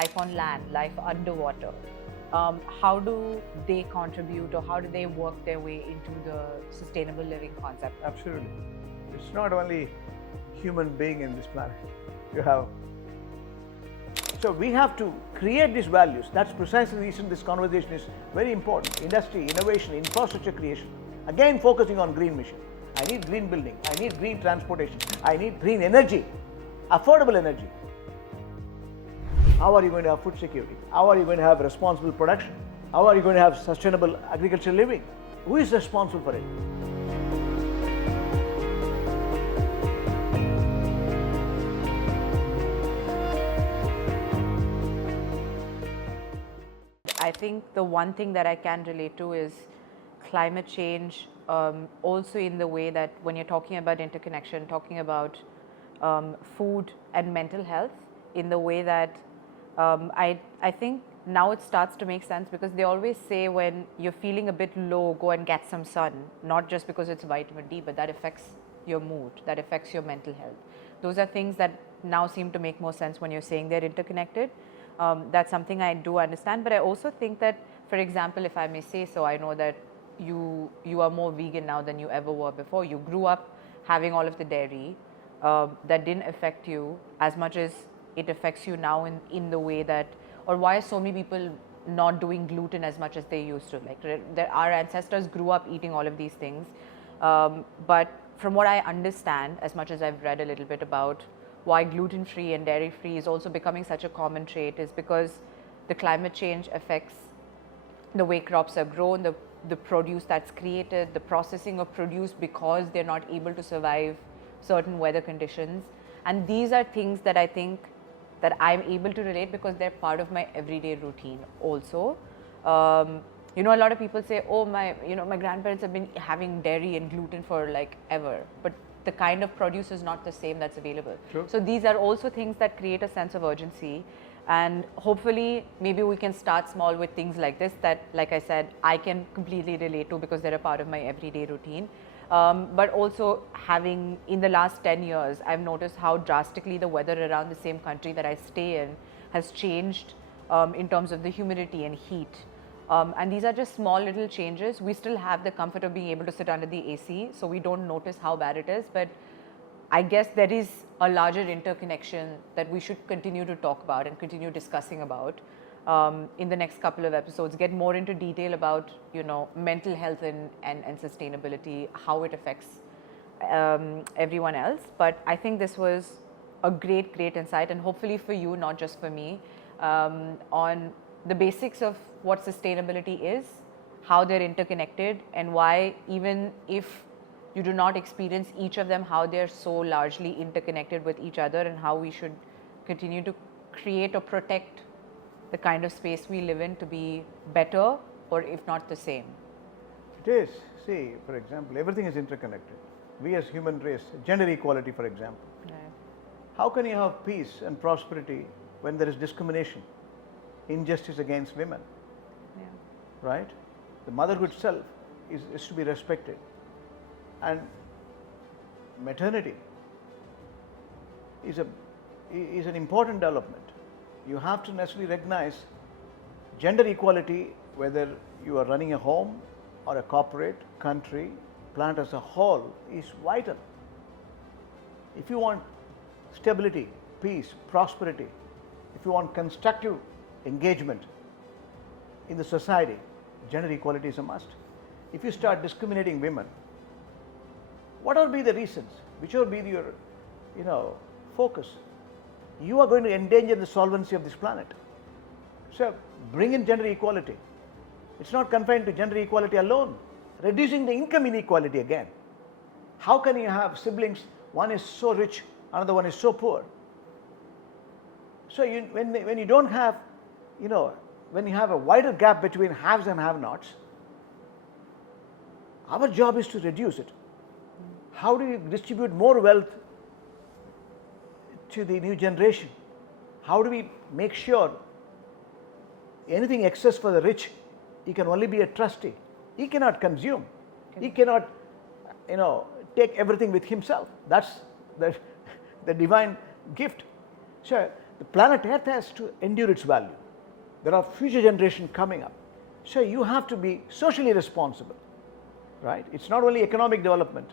life on land, life underwater. How do they contribute, or how do they work their way into the sustainable living concept? Absolutely. It's not only human being in this planet. You have. So we have to create these values. That's precisely the reason this conversation is very important. Industry, innovation, infrastructure creation. Again, focusing on green mission. I need green building. I need green transportation. I need green energy, affordable energy. How are you going to have food security? How are you going to have responsible production? How are you going to have sustainable agricultural living? Who is responsible for it? I think the one thing that I can relate to is climate change, also in the way that when you're talking about interconnection, talking about food and mental health, in the way that I think now it starts to make sense, because they always say when you're feeling a bit low, go and get some sun, not just because it's vitamin D, but that affects your mood, that affects your mental health. Those are things that now seem to make more sense when you're saying they're interconnected. That's something I do understand, but I also think that, for example, if I may say so, I know that you are more vegan now than you ever were before. You grew up having all of the dairy that didn't affect you as much as it affects you now in the way that, or why are so many people not doing gluten as much as they used to? Like, our ancestors grew up eating all of these things, but from what I understand, as much as I've read a little bit about why gluten-free and dairy-free is also becoming such a common trait, is because the climate change affects the way crops are grown, the produce that's created, the processing of produce, because they're not able to survive certain weather conditions. And these are things that I think that I'm able to relate, because they're part of my everyday routine also. You know, a lot of people say, oh, my grandparents have been having dairy and gluten for like ever, but the kind of produce is not the same that's available. True. So these are also things that create a sense of urgency, and hopefully maybe we can start small with things like this that, like I said, I can completely relate to, because they're a part of my everyday routine. But also, having in the last 10 years, I've noticed how drastically the weather around the same country that I stay in has changed in terms of the humidity and heat. And these are just small little changes. We still have the comfort of being able to sit under the AC, so we don't notice how bad it is. But I guess there is a larger interconnection that we should continue to talk about and continue discussing about in the next couple of episodes. Get more into detail about, mental health and sustainability, how it affects everyone else. But I think this was a great insight, and hopefully for you, not just for me, on the basics of what sustainability is, how they're interconnected, and why, even if you do not experience each of them, how they're so largely interconnected with each other, and how we should continue to create or protect the kind of space we live in to be better, or if not the same. It is. See, for example, everything is interconnected. We as human race, gender equality, for example. Right. How can you have peace and prosperity when there is discrimination, injustice against women? Yeah. Right? The motherhood self is to be respected. And maternity is an important development. You have to necessarily recognize gender equality, whether you are running a home or a corporate, country, planet as a whole, is vital. If you want stability, peace, prosperity, if you want constructive engagement in the society, gender equality is a must. If you start discriminating women, whatever be the reasons, whichever be your focus, you are going to endanger the solvency of this planet. So bring in gender equality. It's not confined to gender equality alone. Reducing the income inequality again. How can you have siblings, one is so rich, another one is so poor? So when you don't have, when you have a wider gap between haves and have-nots, our job is to reduce it. How do you distribute more wealth to the new generation? How do we make sure anything excess for the rich, he can only be a trustee. He cannot consume. He cannot, take everything with himself. That's the divine gift. So The planet Earth has to endure its value. There are future generations coming up. So you have to be socially responsible, right? It's not only economic development.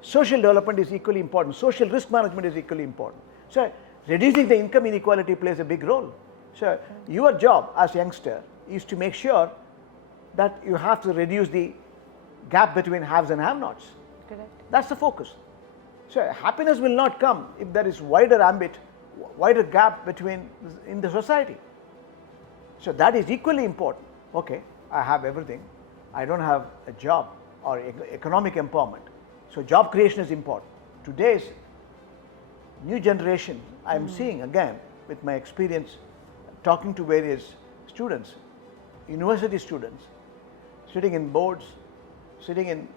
Social development is equally important. Social risk management is equally important. So reducing the income inequality plays a big role. So your job as a youngster is to make sure that you have to reduce the gap between haves and have-nots. Correct. That's the focus. So happiness will not come if there is wider ambit, wider gap between in the society. So that is equally important. Okay, I have everything. I don't have a job or economic empowerment. So job creation is important. Today's new generation, I am seeing again with my experience talking to various students, university students, sitting in boards, sitting in,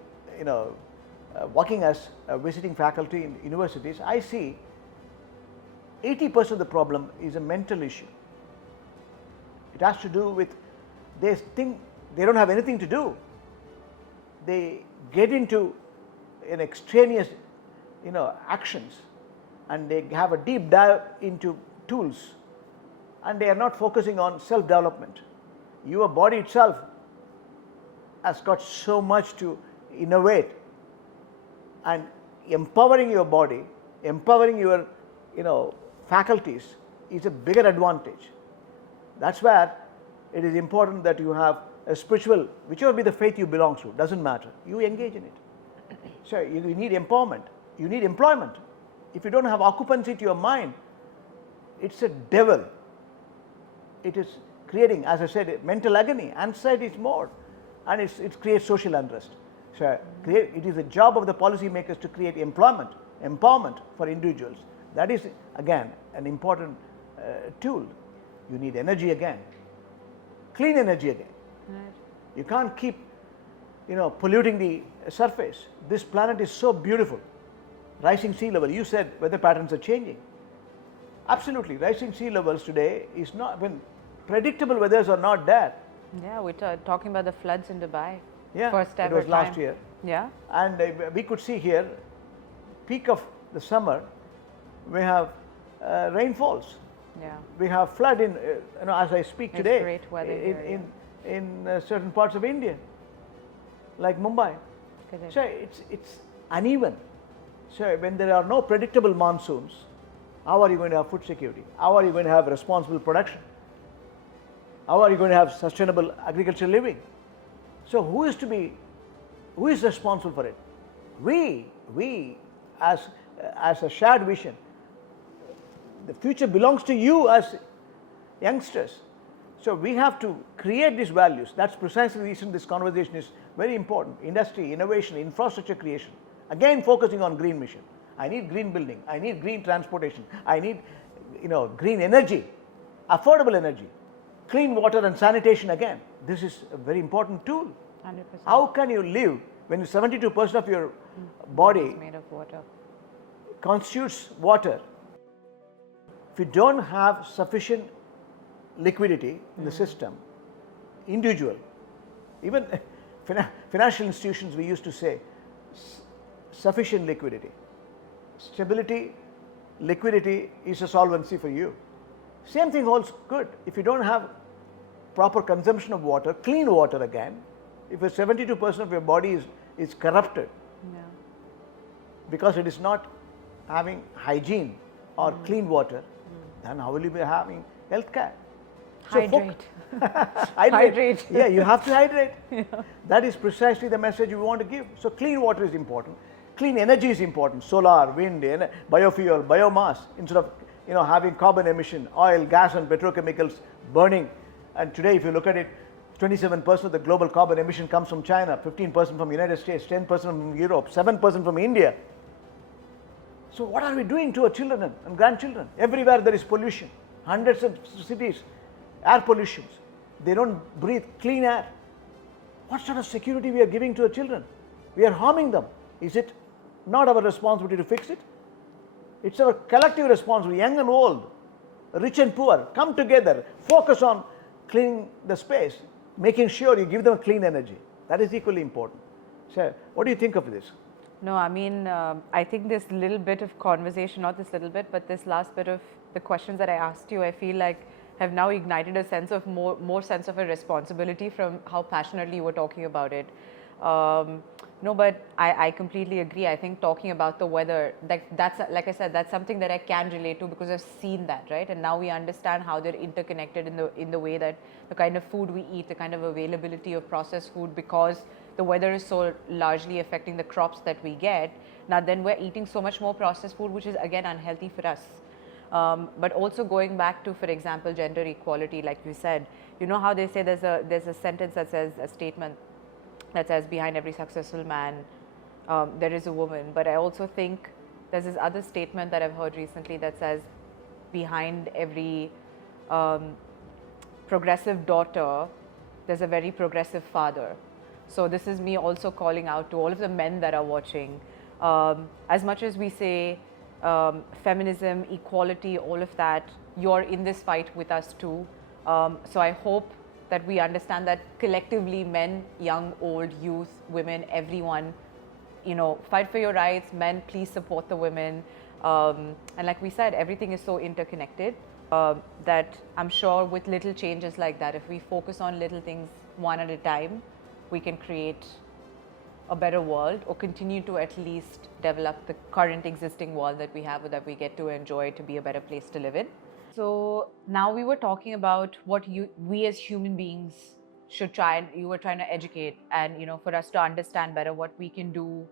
working as visiting faculty in universities, I see 80% of the problem is a mental issue. It has to do with they think they don't have anything to do. They get into an extraneous, actions, and they have a deep dive into tools, and they are not focusing on self-development. Your body itself has got so much to innovate, and empowering your body, empowering your, faculties is a bigger advantage. That's where it is important that you have a spiritual, whichever be the faith you belong to, doesn't matter. You engage in it. So you need empowerment. You need employment. If you don't have occupancy to your mind, it's a devil. It is creating, as I said, mental agony. Anxiety is more, and it creates social unrest. So it is the job of the policymakers to create employment, empowerment for individuals. That is again an important tool. You need energy again, clean energy again. Right. You can't keep, polluting the surface. This planet is so beautiful. Rising sea level, you said weather patterns are changing. Absolutely, rising sea levels today is not, when predictable weathers are not there. Yeah, we're talking about the floods in Dubai. Yeah, First ever it was last time. year. Yeah. And we could see here, peak of the summer, we have rainfalls. Yeah. We have flood in, as I speak It's today, great weather here, in certain parts of India, like Mumbai. Correct. So it's uneven. So when there are no predictable monsoons, how are you going to have food security? How are you going to have responsible production? How are you going to have sustainable agricultural living? So who is responsible for it? We as a shared vision. The future belongs to you as youngsters. So we have to create these values. That's precisely the reason this conversation is very important. Industry, innovation, infrastructure creation. Again, focusing on green mission. I need green building. I need green transportation. I need, green energy, affordable energy, clean water and sanitation again. This is a very important tool. 100%. How can you live when 72% of your body It's made of water. constitutes water? If you don't have sufficient liquidity in the system, individual, even financial institutions, we used to say sufficient liquidity. Stability, liquidity is a solvency for you. Same thing holds good. If you don't have proper consumption of water, clean water again, if 72% of your body is corrupted, Yeah. because it is not having hygiene or clean water, then how will you be having health care? Hydrate. Hydrate. Yeah, you have to hydrate. Yeah. That is precisely the message we want to give. So clean water is important. Clean energy is important. Solar, wind, biofuel, biomass. Instead of having carbon emission, oil, gas, and petrochemicals burning. And today, if you look at it, 27% of the global carbon emission comes from China, 15% from the United States, 10% from Europe, 7% from India. So what are we doing to our children and grandchildren? Everywhere there is pollution. Hundreds of cities, air pollutions. They don't breathe clean air. What sort of security we are giving to our children? We are harming them. Is it not our responsibility to fix it? It's our collective responsibility, young and old, rich and poor, come together, focus on cleaning the space, making sure you give them clean energy. That is equally important. So, what do you think of this? No, I mean, I think this little bit of conversation, not this little bit, but this last bit of the questions that I asked you, I feel like have now ignited a sense of more sense of a responsibility from how passionately you were talking about it. No, but I completely agree. I think talking about the weather, that's like I said, that's something that I can relate to because I've seen that, right? And now we understand how they're interconnected in the way that the kind of food we eat, the kind of availability of processed food, because the weather is so largely affecting the crops that we get. Now then we're eating so much more processed food, which is again unhealthy for us. But also going back to, for example, gender equality, like you said, you know how they say there's a sentence that says, a statement that says, behind every successful man, there is a woman. But I also think there's this other statement that I've heard recently that says, behind every progressive daughter, there's a very progressive father. So this is me also calling out to all of the men that are watching. As much as we say feminism, equality, all of that, you're in this fight with us too. So I hope that we understand that collectively, men, young, old, youth, women, everyone, fight for your rights. Men, please support the women. And like we said, everything is so interconnected that I'm sure with little changes like that, if we focus on little things one at a time, we can create a better world, or continue to at least develop the current existing world that we have, or that we get to enjoy, to be a better place to live in. So now we were talking about what we as human beings should try, and you were trying to educate, and for us to understand better what we can do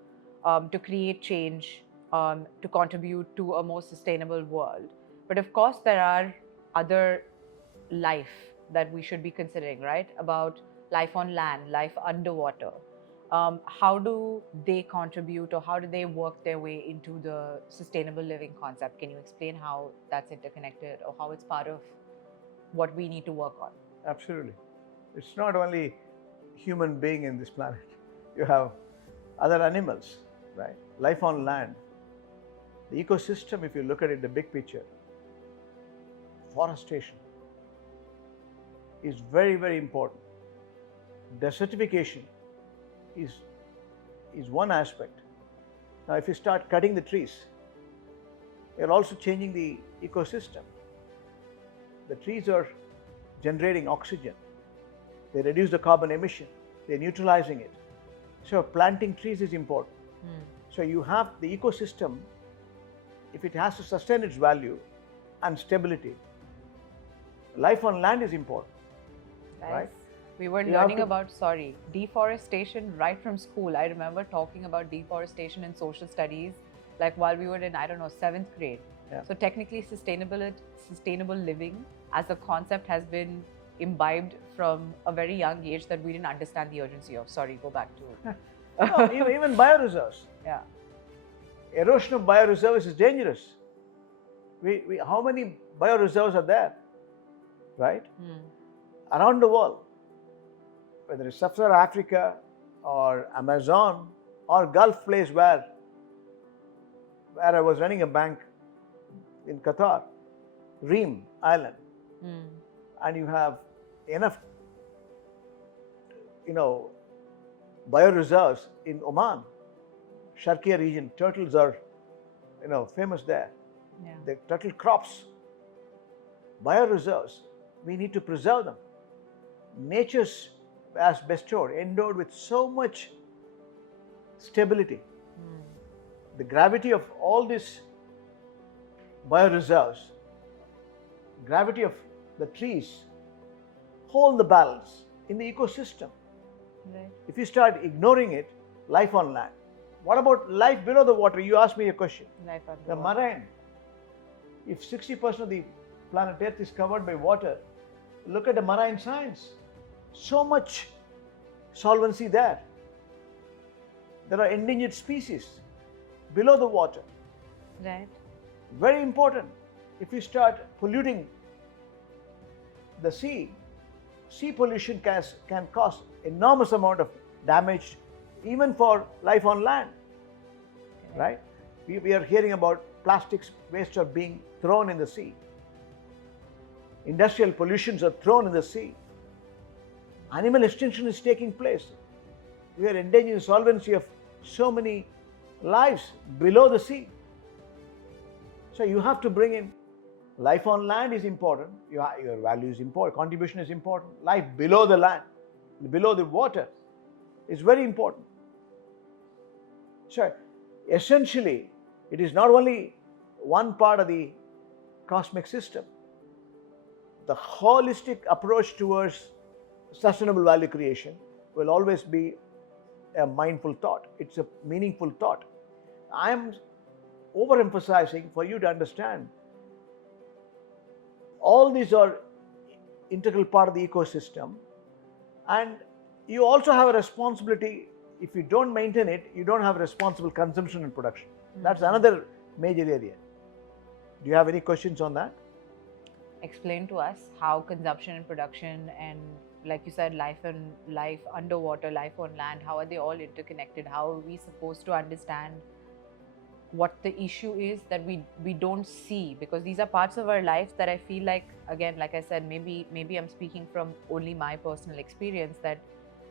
to create change, to contribute to a more sustainable world. But of course, there are other life that we should be considering, right? About life on land, life underwater. How do they contribute, or how do they work their way into the sustainable living concept? Can you explain how that's interconnected, or how it's part of what we need to work on? Absolutely. It's not only human being in this planet. You have other animals, right? Life on land. The ecosystem, if you look at it, the big picture, forestation is very, very important. Desertification is one aspect. Now, if you start cutting the trees, you're also changing the ecosystem. The trees are generating oxygen. They reduce the carbon emission. They're neutralizing it. So planting trees is important. So you have the ecosystem, if it has to sustain its value and stability, life on land is important, right? We were learning about, deforestation right from school. I remember talking about deforestation in social studies, like while we were in, 7th grade. Yeah. So technically, sustainable living as a concept has been imbibed from a very young age that we didn't understand the urgency of. Sorry, go back to... No, even bioreserves. Yeah. Erosion of bioreserves is dangerous. How many bioreserves are there, right? Around the world. Whether it's Sub-Saharan Africa or Amazon or Gulf place where I was running a bank in Qatar, Reem Island, and you have enough, bioreserves in Oman, Sharqiya region. Turtles are, famous there. Yeah. The turtle crops, bioreserves. We need to preserve them. Nature's as bestowed, endowed with so much stability. The gravity of all these bioreserves, gravity of the trees, hold the balance in the ecosystem. Right. If you start ignoring it, life on land. What about life below the water? You asked me a question. Life The marine. If 60% of the planet Earth is covered by water, look at the marine science. So much solvency there. There are endangered species below the water. Right. Very important. If you start polluting the sea pollution can cause enormous amount of damage even for life on land. Okay. Right? We are hearing about plastics waste are being thrown in the sea. Industrial pollutions are thrown in the sea. Animal extinction is taking place. We are endangering the solvency of so many lives below the sea. So you have to bring in Life on land is important. Your value is important. Contribution is important. Life below the land, below the water, is very important. So, essentially, it is not only one part of the cosmic system. The holistic approach towards sustainable value creation will always be a mindful thought. It's a meaningful thought. I am overemphasizing for you to understand all these are integral part of the ecosystem, and you also have a responsibility. If you don't maintain it, you don't have responsible consumption and production. That's another major area. Do you have any questions on that? Explain to us how consumption and production, and like you said, life underwater, life on land, how are they all interconnected? How are we supposed to understand what the issue is that we don't see? Because these are parts of our life that I feel like, again, like I said, maybe I'm speaking from only my personal experience, that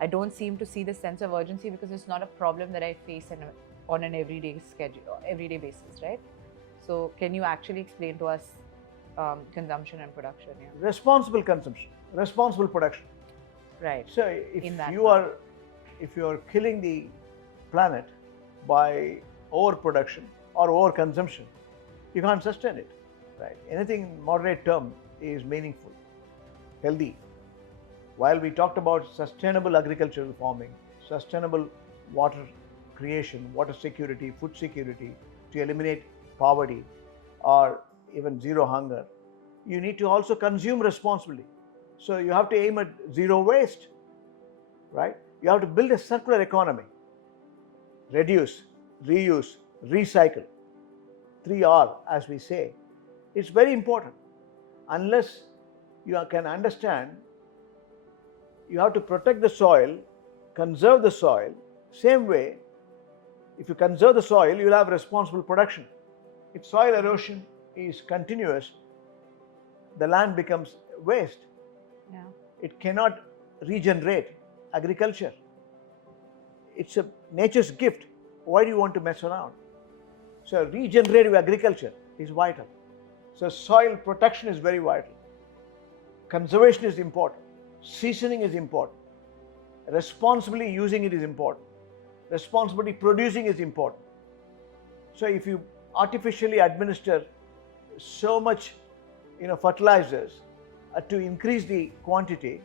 I don't seem to see the sense of urgency because it's not a problem that I face on an everyday basis, right? So can you actually explain to us consumption and production? Yeah. Responsible consumption, responsible production. Right. So if you are killing the planet by overproduction or overconsumption, you can't sustain it. Right? Anything in moderate term is meaningful, healthy. While we talked about sustainable agricultural farming, sustainable water creation, water security, food security, to eliminate poverty or even zero hunger, you need to also consume responsibly. So you have to aim at zero waste, right? You have to build a circular economy. Reduce, reuse, recycle. 3R, as we say. It's very important. Unless you can understand, you have to protect the soil, conserve the soil. Same way, if you conserve the soil, you'll have responsible production. If soil erosion is continuous, the land becomes waste. Yeah. It cannot regenerate. Agriculture, it's a nature's gift. Why do you want to mess around? So regenerative agriculture is vital. So soil protection is very vital. Conservation is important. Seasoning is important. Responsibly using it is important. Responsibly producing is important. So if you artificially administer so much fertilizers to increase the quantity,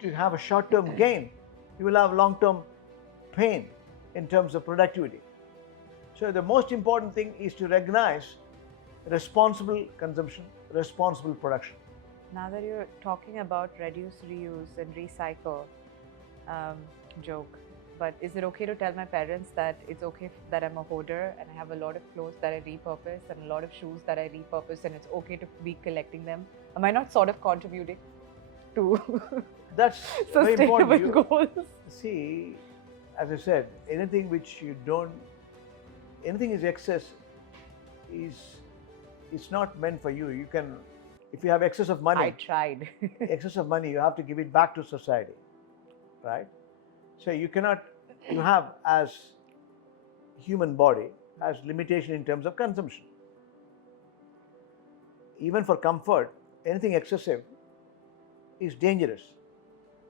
to have a short-term gain, you will have long-term pain in terms of productivity. So the most important thing is to recognize responsible consumption, responsible production. Now that you're talking about reduce, reuse and recycle, joke, but is it okay to tell my parents that it's okay that I'm a hoarder and I have a lot of clothes that I repurpose and a lot of shoes that I repurpose, and it's okay to be collecting them? Am I not sort of contributing to That's very important. sustainable goals? See, as I said, anything which you don't, anything is excess is not meant for you. You can, if you have excess of money, I tried. excess of money, you have to give it back to society, right? So you cannot, you have as human body has limitation in terms of consumption. Even for comfort, anything excessive is dangerous.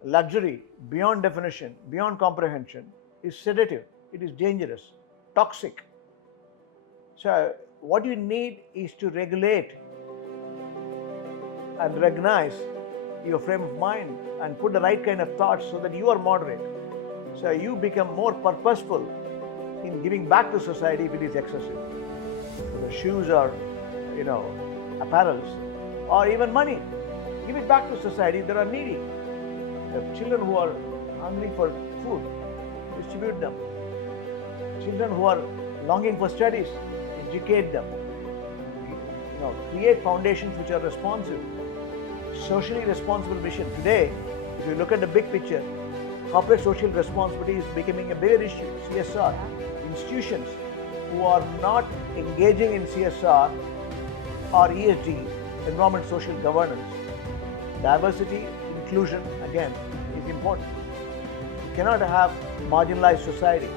Luxury beyond definition, beyond comprehension is sedative. It is dangerous, toxic. So what you need is to regulate and recognize your frame of mind and put the right kind of thoughts so that you are moderate. So you become more purposeful in giving back to society if it is excessive. So the shoes or apparels or even money, give it back to society. There are needy. There are children who are hungry for food, distribute them. Children who are longing for studies, educate them. Create foundations which are responsive. Socially responsible mission. Today, if you look at the big picture, corporate social responsibility is becoming a bigger issue. CSR. Institutions who are not engaging in CSR or ESG, environment, social governance. Diversity, inclusion, again, is important. You cannot have marginalized society,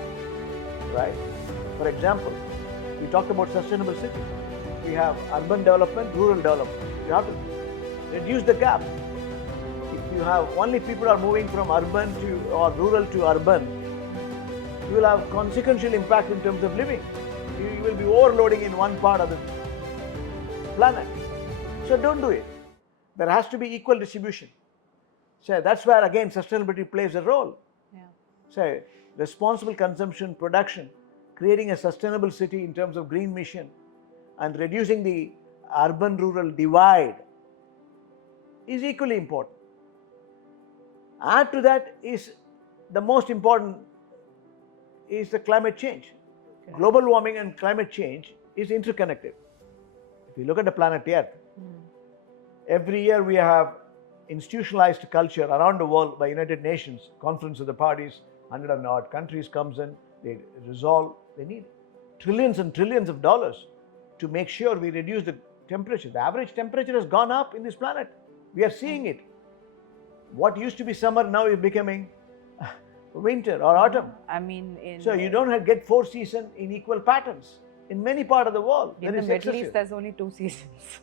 right? For example, we talked about sustainable cities. we have urban development, rural development. You have to reduce the gap. If you have only people are moving from urban to or rural to urban, you will have consequential impact in terms of living. You will be overloading in one part of the planet. So don't do it. There has to be equal distribution. So that's where again sustainability plays a role. Yeah. So responsible consumption, production, creating a sustainable city in terms of green mission, and reducing the urban-rural divide is equally important. Add to that is the most important is the climate change. Okay. Global warming and climate change is interconnected. If you look at the planet Earth, every year we have institutionalized culture around the world by United Nations, Conference of the Parties, 100 and odd countries comes in, they resolve, they need trillions and trillions of dollars to make sure we reduce the temperature. The average temperature has gone up in this planet. We are seeing it. What used to be summer now is becoming winter or autumn. I mean, so you don't get 4 seasons in equal patterns. In many parts of the world, in the Middle East, there's only 2 seasons.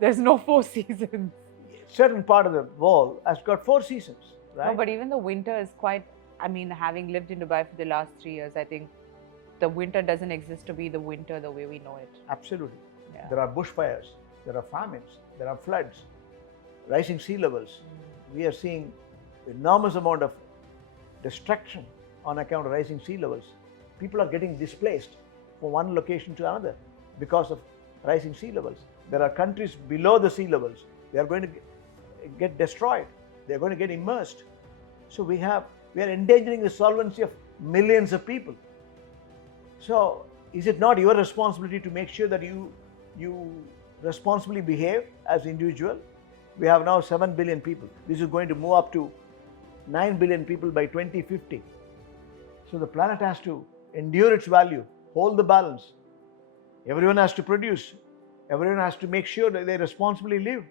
There's no 4 seasons. Certain part of the world has got 4 seasons, right? No, but even the winter is quite, I mean, having lived in Dubai for the last 3 years, I think the winter doesn't exist to be the winter the way we know it. Absolutely. Yeah. There are bushfires, there are famines, there are floods, rising sea levels. We are seeing enormous amount of destruction on account of rising sea levels. People are getting displaced from one location to another because of rising sea levels. There are countries below the sea levels. They are going to get destroyed. They are going to get immersed. So we are endangering the solvency of millions of people. So is it not your responsibility to make sure that you responsibly behave as individual? We have now 7 billion people. This is going to move up to 9 billion people by 2050. So the planet has to endure its value, hold the balance. Everyone has to produce. Everyone has to make sure that they responsibly live.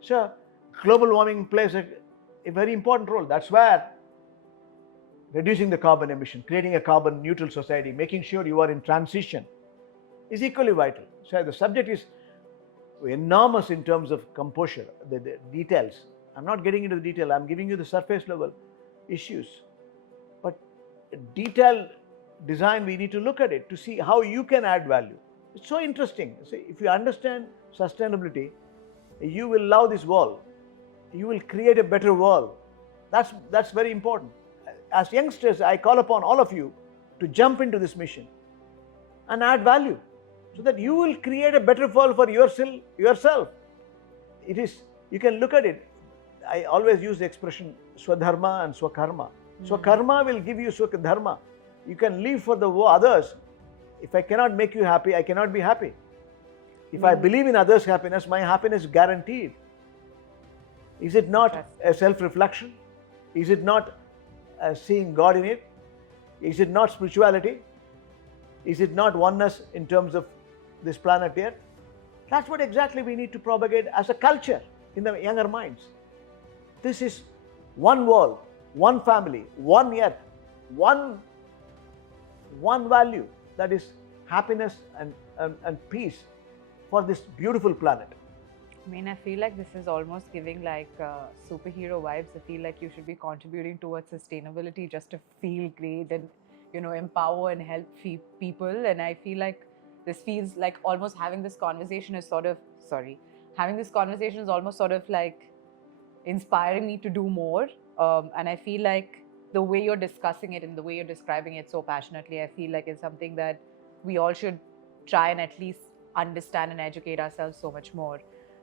So global warming plays a very important role. That's where reducing the carbon emission, creating a carbon neutral society, making sure you are in transition is equally vital. So the subject is enormous in terms of composure, the details. I'm not getting into the detail, I'm giving you the surface level issues. But detailed design, we need to look at it to see how you can add value. It's so interesting. See, if you understand sustainability, you will love this world. You will create a better world. That's very important. As youngsters, I call upon all of you to jump into this mission and add value so that you will create a better world for yourself. It is, you can look at it. I always use the expression swadharma and swakarma. Swakarma will give you swadharma. You can live for the others. If I cannot make you happy, I cannot be happy. If I believe in others' happiness, my happiness is guaranteed. Is it not a self-reflection? Is it not seeing God in it? Is it not spirituality? Is it not oneness in terms of this planet Earth? That's what exactly we need to propagate as a culture in the younger minds. This is one world, one family, one Earth, one value, that is happiness and peace for this beautiful planet. I mean, I feel like this is almost giving like superhero vibes. I feel like you should be contributing towards sustainability just to feel great and, you know, empower and help people. And I feel like this feels like almost having this conversation is having this conversation is almost sort of like inspiring me to do more. And I feel like the way you're discussing it and the way you're describing it so passionately, I feel like it's something that we all should try and at least understand and educate ourselves so much more.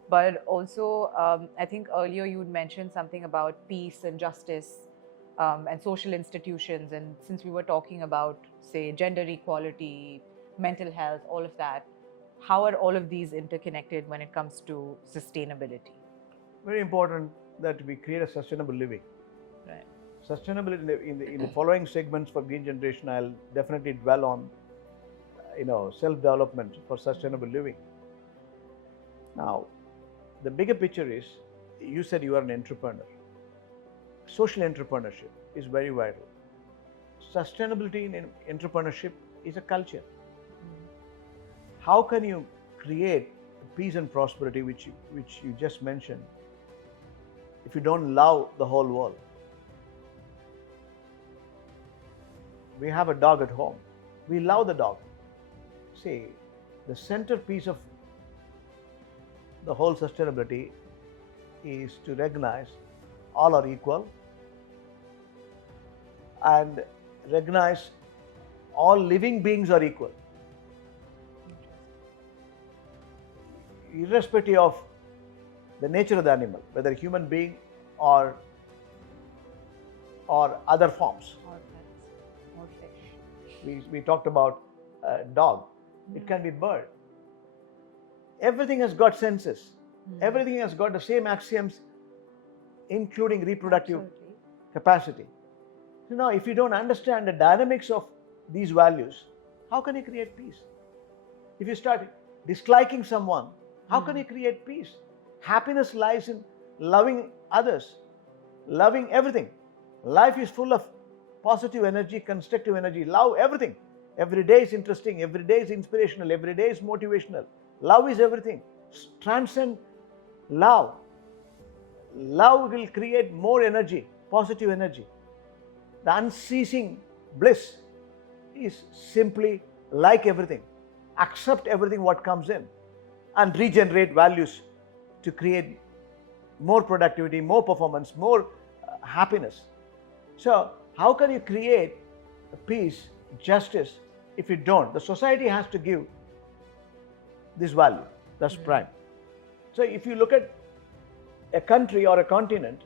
But also, I think earlier you mentioned something about peace and justice and social institutions. And since we were talking about, say, gender equality, mental health, all of that, how are all of these interconnected when it comes to sustainability? Very important that we create a sustainable living. Right. Sustainability in the following segments for Green Generation, I'll definitely dwell on, self-development for sustainable living. Now, the bigger picture is, you said you are an entrepreneur. Social entrepreneurship is very vital. Sustainability in entrepreneurship is a culture. How can you create peace and prosperity, which you just mentioned, if you don't love the whole world. We have a dog at home. We love the dog. See, the centerpiece of the whole sustainability is to recognize all are equal and recognize all living beings are equal, irrespective of the nature of the animal, whether human being or other forms. Or pets, or fish. We talked about dog. It can be bird. Everything has got senses. Everything has got the same axioms, including reproductive capacity. So now, if you don't understand the dynamics of these values, how can you create peace? If you start disliking someone, how can you create peace? Happiness lies in loving others, loving everything. Life is full of positive energy, constructive energy. Love everything. Every day is interesting, every day is inspirational, every day is motivational. Love is everything. Transcend love. Love will create more energy, positive energy. The unceasing bliss is simply like everything. Accept everything what comes in and regenerate values to create more productivity, more performance, more happiness. So, how can you create peace, justice, if you don't? The society has to give this value. That's prime. So, if you look at a country or a continent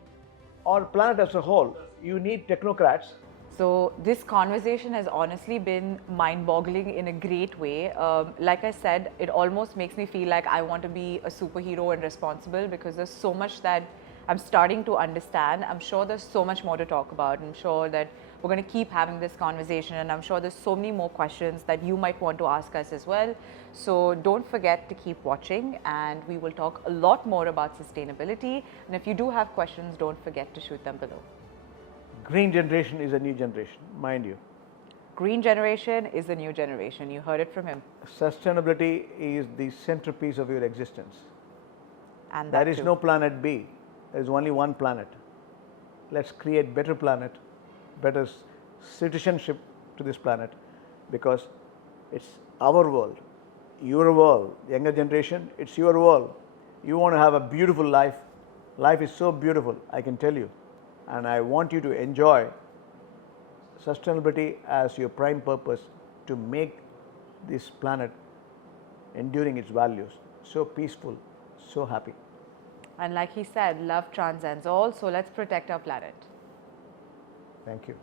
or planet as a whole, you need technocrats. So this conversation has honestly been mind-boggling in a great way. Like I said, it almost makes me feel like I want to be a superhero and responsible, because there's so much that I'm starting to understand. I'm sure there's so much more to talk about. I'm sure that we're going to keep having this conversation, and I'm sure there's so many more questions that you might want to ask us as well. So don't forget to keep watching, and we will talk a lot more about sustainability. And if you do have questions, don't forget to shoot them below. Green generation is a new generation, mind you. Green generation is the new generation. You heard it from him. Sustainability is the centerpiece of your existence. And there is no planet B. There is only one planet. Let's create better planet, better citizenship to this planet, because it's our world, your world. Younger generation, it's your world. You want to have a beautiful life. Life is so beautiful, I can tell you. And I want you to enjoy sustainability as your prime purpose to make this planet enduring its values, so peaceful, so happy. And like he said, love transcends all, so let's protect our planet. Thank you.